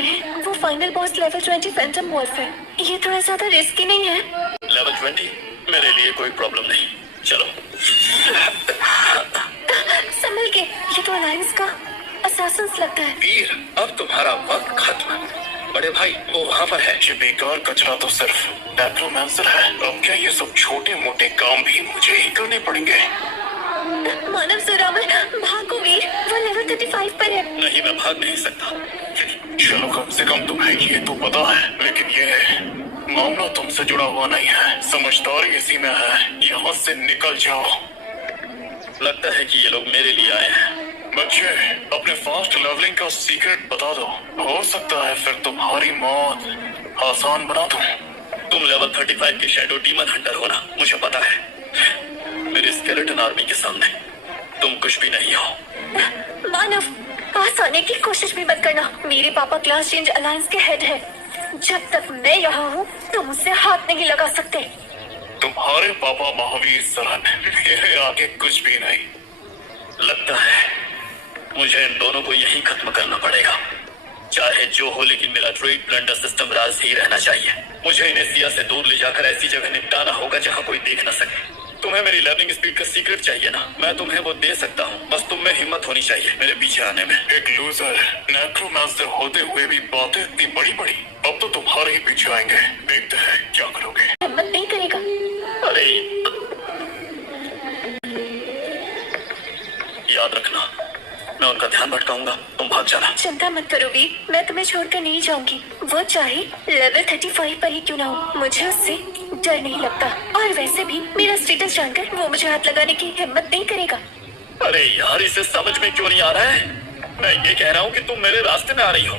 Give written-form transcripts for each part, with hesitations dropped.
रहे हैं। वो final boss level 20 phantom wolf है। ये थोड़ा ज्यादा रिस्की नहीं है? लेवल 20 मेरे लिए कोई प्रॉब्लम नहीं। चलो संभल के, ये तो अलायंस का असासिन्स लगता है। वीर, अब तुम्हारा वक्त खत्म। बड़े भाई वो वहाँ पर है। ये बेकार कचरा तो सिर्फ नेक्रोमैंसर है। अब क्या ये सब छोटे मोटे काम भी मुझे ही करने पड़ेंगे? मानव जोरावर, भागो वीर, वो लेवल 35 पर है। नहीं, मैं भाग नहीं सकता। चलो कम से कम तुम्हें ये तो पता है, लेकिन ये मामला तुमसे जुड़ा हुआ नहीं है। समझदारी इसी में है। यहाँ से निकल जाओ। लगता है कि ये लोग मेरे लिए आए हैं। बच्चे, अपने फास्ट लेवलिंग का सीक्रेट बता दो। हो सकता है फिर तुम्हारी मौत आसान बना दूं। तुम लेवल 35 के शैडो डीमन हंटर हो ना, मुझे पता है। मेरे स्केलेटन आर्मी के सामने तुम कुछ भी नहीं हो। मानव, पास आने की कोशिश भी मत करना। मेरे पापा क्लास चेंज अलायंस के हेड है। जब तक मैं यहाँ हूँ तुम मुझसे हाथ नहीं लगा सकते। तुम्हारे पापा महावीर सरन, मेरे आगे कुछ भी नहीं। लगता है मुझे इन दोनों को यहीं खत्म करना पड़ेगा। चाहे जो हो, लेकिन मेरा ट्रेड ब्लंडर सिस्टम राज ही रहना चाहिए। मुझे इन्हें सिया से दूर ले जाकर ऐसी जगह निपटाना होगा जहाँ कोई देख न सके। तुम्हें मेरी लर्निंग स्पीड का सीक्रेट चाहिए ना? मैं तुम्हें वो दे सकता हूँ, बस तुम में हिम्मत होनी चाहिए मेरे पीछे आने में। एक लूजर नेक्रोमैंसर होते हुए भी बातें इतनी बड़ी बड़ी। अब तो तुम्हारे ही पीछे आएंगे। देखते हैं क्या करोगे। हिम्मत नहीं करेगा। अरे याद रखना, मैं उनका ध्यान भटकाऊंगा, तुम भाग जाना। चिंता मत करो वीर, मैं तुम्हें छोड़कर नहीं जाऊंगी। वो चाहे लेवल 35 पर ही क्यों ना हो, मुझे उससे डर नहीं लगता। और वैसे भी मेरा स्टेटस जानकर वो मुझे हाथ लगाने की हिम्मत नहीं करेगा। अरे यार, इसे समझ में क्यों नहीं आ रहा है? मैं ये कह रहा हूँ कि तुम मेरे रास्ते में आ रही हो।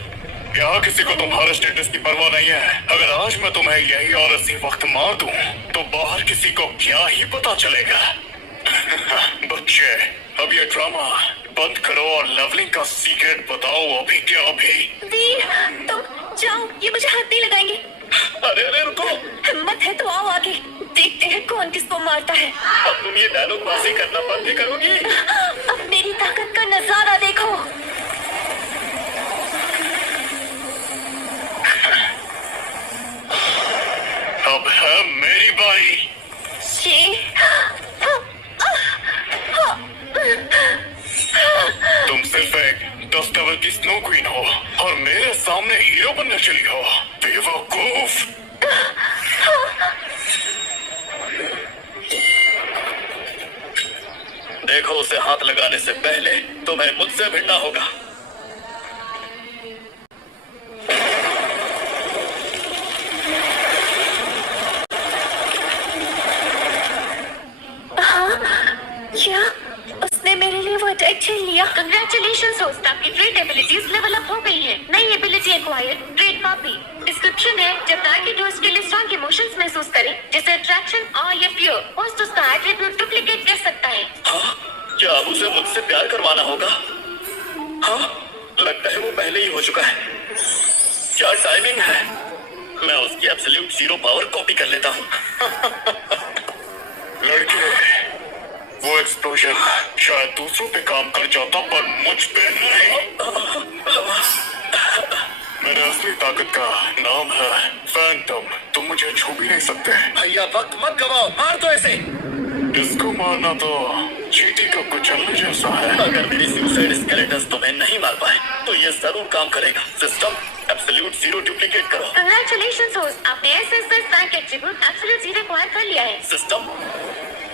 क्या किसी को तुम्हारे स्टेटस की परवाह नहीं है? अगर आज मैं तुम्हें यही और इसी वक्त मार दूं, तो बाहर किसी को क्या ही पता चलेगा। बच्चे, अब ये ड्रामा बंद करो और लेवलिंग का सीक्रेट बताओ अभी के अभी। वीर, तुम जाओ, ये मुझे हाथ नहीं लगाएंगे। अरे अरे रुको। हिम्मत है तो आओ आगे, देखते हैं कौन किसको मारता है। अब तुम ये डायलॉग बाजी करना बंद नहीं करोगी? अब मेरी ताकत का नजारा देखो। अब है मेरी बारी। तुम सिर्फ एक 10 लेवल की स्नो क्वीन हो और मेरे सामने हीरो बनने चली हो, बेवकूफ। देखो, उसे हाथ लगाने से पहले तुम्हें मुझसे भिड़ना होगा। क्या उसने मेरे लिए वो अटैक छीन लिया? कंग्रेचुलेशंस होस्ट, आपकी ट्रेड एबिलिटीज लेवल अप हो गई है। नई ability acquired, trade copy. Description है, जब टारगेट होस्ट के लिए स्ट्रॉन्ग इमोशंस महसूस करे, जैसे अट्रैक्शन और या फियर, होस्ट उसका एट्रीब्यूट डुप्लीकेट कर सकता है। हाँ? क्या अब उसे मुझसे प्यार करवाना होगा? हाँ, लगता है वो पहले ही हो चुका है। क्या टाइमिंग है! मैं उसकी एब्सोल्यूट जीरो पावर कॉपी कर लेता हूँ। लड़के, वो एक्सप्लोजन शायद दूसरों पे काम कर जाता, पर मुझ पे नहीं। मेरे असली ताकत का नाम है फैंटम। तुम मुझे छू भी नहीं सकते। भैया वक्त मत गवाओ, मार दो इसे। इसको मारना तो चींटी को कुचलने जैसा है। अगर मेरी सुसाइड स्केलेटन्स तुम्हें नहीं मार पाए तो ये जरूर काम करेगा। सिस्टम एब्सोल्यूट जीरो डुप्लीकेट करो। कंग्रेचुलेशंस होस्ट, आपने SSS rank attribute absolute zero acquire कर लिया है। System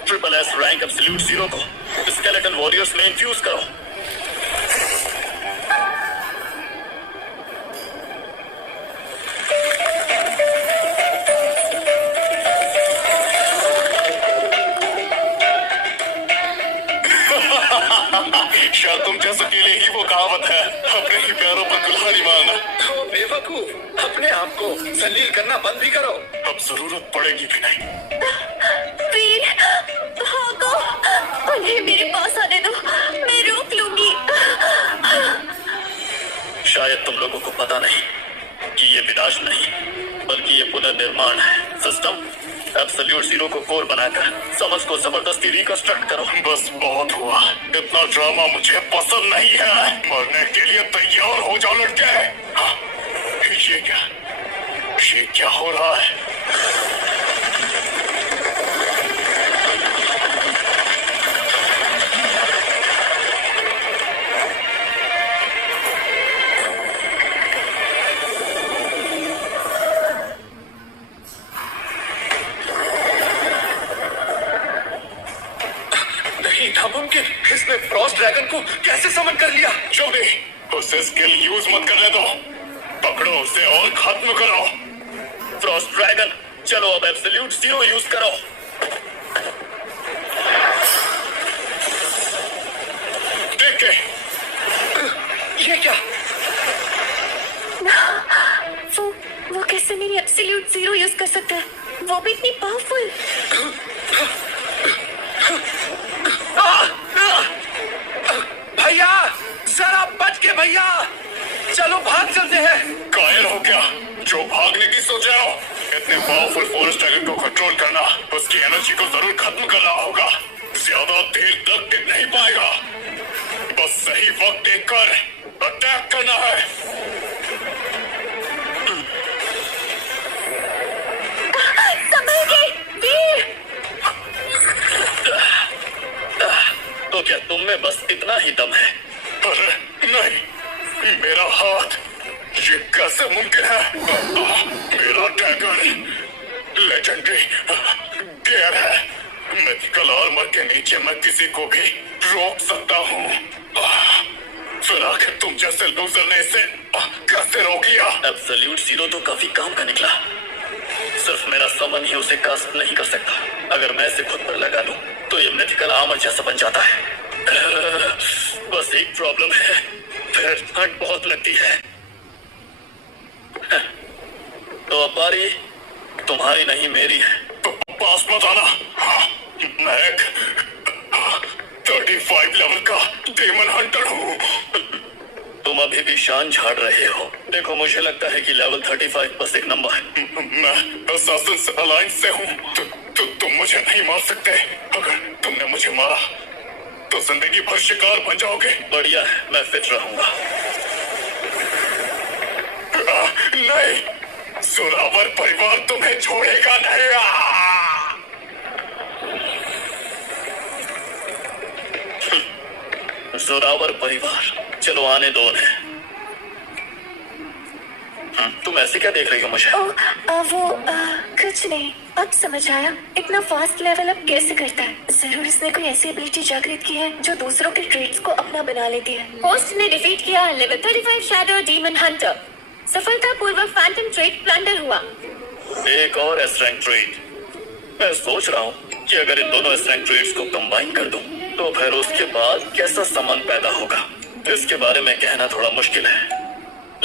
triple S rank absolute zero को स्केलेटन वॉरियर्स में इन्फ्यूज करो। शायद तुम जैसे के लिए ही वो कहावत है, अपने ही पैरों पर कुल्हाड़ी मारना। बेवकूफ, अपने आप को जलील करना बंद भी करो। अब जरूरत पड़ेगी भी नहीं। वीर, भागो, उन्हें मेरे पास आने दो, मैं रोक लूंगी। शायद तुम लोगों को पता नहीं कि ये विनाश नहीं, बल्कि ये पुनर्निर्माण है। सिस्टम एब्सोल्यूट जीरो को कोर बनाकर समझ को जबरदस्ती रिकंस्ट्रक्ट करो। बस बहुत हुआ, इतना ड्रामा मुझे पसंद नहीं है। मरने के लिए तैयार हो जाओ लड़के। क्या हो रहा है? नहीं, नामुमकिन। इसने फ्रॉस्ट ड्रैगन को कैसे समन कर लिया? जल्दी उसे स्किल यूज मत करने दो। पकड़ो उसे और खत्म करो। फ्रॉस्ट ड्रैगन, चलो अब एब्सोल्यूट जीरो यूज करो। देख के ये क्या? वो कैसे मेरी एब्सोल्यूट जीरो यूज कर सकता है, वो भी इतनी पावरफुल। भैया, जरा बच के भैया, चलो भाग चलते हैं। कायल हो क्या जो भागने की सोच रहे हो? इतने पावरफुल फॉरेस्ट ड्रैगन को कंट्रोल करना, उसकी एनर्जी को जरूर खत्म करना होगा। ज्यादा देर तक टिक नहीं पाएगा। बस सही वक्त देखकर अटैक करना है। संभल वीर। तो क्या तुम में बस इतना ही दम है? अरे नहीं, मेरा हाथ, ये कैसे मुमकिन है? मेरा डैगर लेजेंडरी गियर है। मिथिकल आर्मर के नीचे मैं किसी को भी रोक सकता हूँ। फिर आखिर तुम जैसे लूजर ने इसे कैसे रोक लिया? एब्सोल्यूट जीरो तो काफी काम का निकला। सिर्फ मेरा समन ही उसे कास्ट नहीं कर सकता। अगर मैं इसे खुद पर लगा लूं तो ये मिथिकल आर्मर जैसा बन जाता है। बस एक प्रॉब्लम है, फिर ठंड बहुत लगती है। तो अब बारी तुम्हारी नहीं मेरी है। तो पास मत आना। मैं एक 35 लेवल का डेमन हंटर हूँ। तुम अभी भी शान झाड़ रहे हो। देखो, मुझे लगता है कि लेवल 35 बस एक नंबर है। मैं असासिन्स अलायंस से हूँ। तुम मुझे नहीं मार सकते। अगर तुमने मुझे मारा तो जिंदगी भर शिकार बन जाओगे। बढ़िया है, मैं फिट रहूंगा। नहीं, जोरावर परिवार तुम्हें छोड़ेगा नहीं। जोरावर परिवार, चलो आने दो उन्हें। तुम ऐसे क्या देख रही हो मुझे? कुछ नहीं, अब समझ आया इतना फास्ट लेवल अप कैसे करता है। जरूर इसने कोई ऐसी एबिलिटी जागृत की है जो दूसरों के ट्रेड्स को अपना बना लेती है। होस्ट ने डिफीट किया लेवल 35 शैडो डीमन हंटर। सफलतापूर्वक फैंटम ट्रेड प्लंडर हुआ। एक और एस रैंक ट्रेड। मैं सोच रहा हूँ कि अगर इन दोनों एस रैंक ट्रेड्स को कंबाइन कर दूं तो फिर उसके बाद कैसा संबंध पैदा होगा, इसके बारे में कहना थोड़ा मुश्किल है।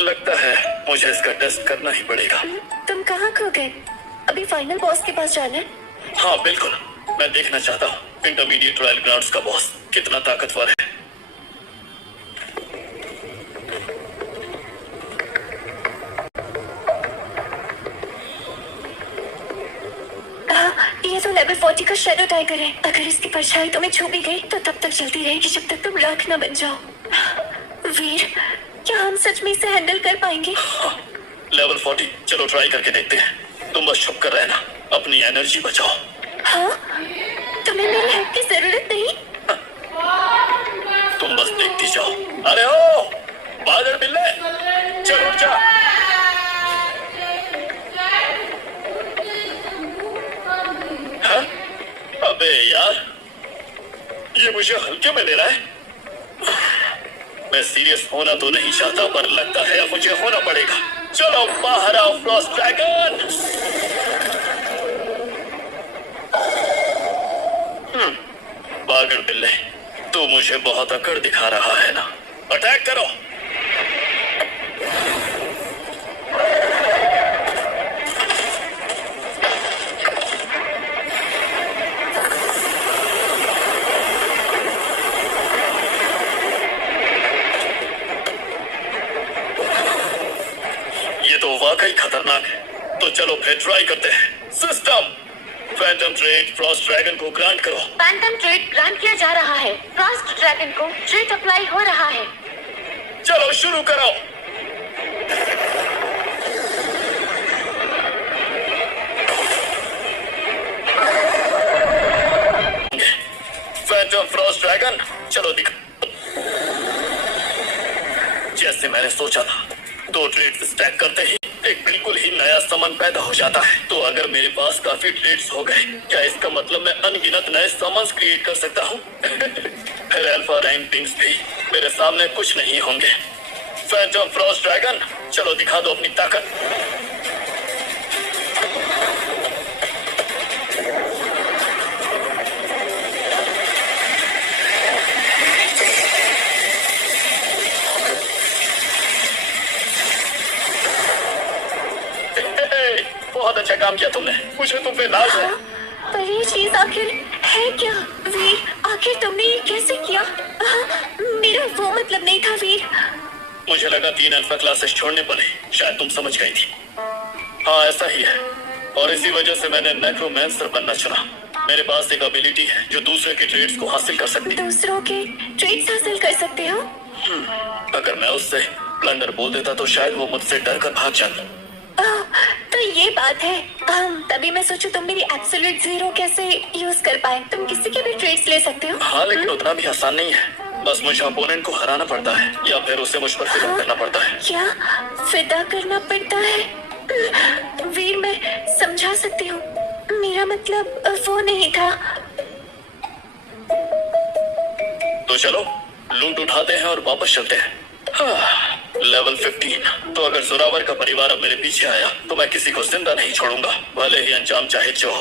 लगता है मुझे इसका टेस्ट करना ही पड़ेगा। तुम कहाँ खो गए? अभी फाइनल बॉस के पास जाना है? हाँ बिल्कुल, मैं देखना चाहता हूँ इंटरमीडिएट ट्रायल ग्राउंड्स का बॉस कितना ताकतवर है। ये तो लेवल 40 का शैडो टाइगर है। अगर इसकी परछाई तुम्हें छू भी गई तो तब तक चलती रहेगी जब तक तुम लाख न बन जाओ। वीर, क्या हम सच में इसे हैंडल कर पाएंगे? लेवल 40, चलो ट्राई करके देखते हैं। तुम बस छुप कर रहना, अपनी एनर्जी बचाओ। हाँ, तुम्हें मेरी हेल्प की जरूरत नहीं। तुम बस देखती जाओ। अरे ओ बादल बिल्ले, चल उठ जा। हाँ? अबे यार, ये मुझे हल्के में ले रहा है। मैं सीरियस होना तो नहीं चाहता, पर लगता है अब मुझे होना पड़ेगा। चलो बाहर आओ फ्रॉस्ट ड्रैगन। पागल बिल्ले, तू मुझे बहुत अकड़ दिखा रहा है ना। अटैक करो। ये तो वाकई खतरनाक है। तो चलो फिर ट्राई करते हैं। System Phantom trade Frost dragon को ग्रांट करो। फैंटम ट्रेड ग्रांट किया जा रहा है। फ्रॉस्ट ड्रैगन को ट्रेड अप्लाई हो रहा है। चलो शुरू करो। चलो दिखा। जैसे मैंने सोचा था, 2 ट्रेड्स स्टैक करते ही एक बिल्कुल ही नया सामान पैदा हो जाता है। तो अगर मेरे पास काफी ट्रेड्स हो गए, क्या इसका मतलब मैं अनगिनत नए सामान क्रिएट कर सकता हूँ? फिर अल्फा रैंक थिंग्स भी मेरे सामने कुछ नहीं होंगे। फैंटम फ्रॉस्ट ड्रैगन, चलो दिखा दो अपनी ताकत। बहुत अच्छा काम किया तुमने, मुझे तुम पे नाज है। पर ये चीज आखिर है क्या वीर? आखिर तुमने ये कैसे किया? मेरा वो मतलब नहीं था वीर। मुझे लगा 3 अल्फा क्लासेस छोड़ने पड़े, शायद तुम समझ गई थी। हाँ ऐसा ही है, और इसी वजह से मैंने नेक्रोमैंसर बनना चुना। मेरे पास एक एबिलिटी है जो दूसरे के ट्रेड्स को हासिल कर सकती है। दूसरों के ट्रेड्स हासिल कर सकते हो? अगर मैं उससे प्लंडर बोल देता तो शायद वो मुझसे डर कर भाग जाता। तो ये बात है। तभी मैं सोचूं तुम मेरी एब्सोल्यूट जीरो कैसे यूज कर पाए। तुम किसी के भी ट्रेड्स ले सकते हो। हाँ लेकिन उतना भी आसान नहीं है। बस मुझे अपोनेंट को हराना पड़ता है या फिर उसे मुझ पर फिदा करना पड़ता है। क्या फिदा करना पड़ता है? वीर मैं समझा सकती हूँ, मेरा मतलब वो नहीं था। तो चलो लूट उठाते हैं और वापस चलते हैं। लेवल 15। तो अगर जोरावर का परिवार अब मेरे पीछे आया तो मैं किसी को जिंदा नहीं छोड़ूंगा, भले ही अंजाम चाहे जो हो।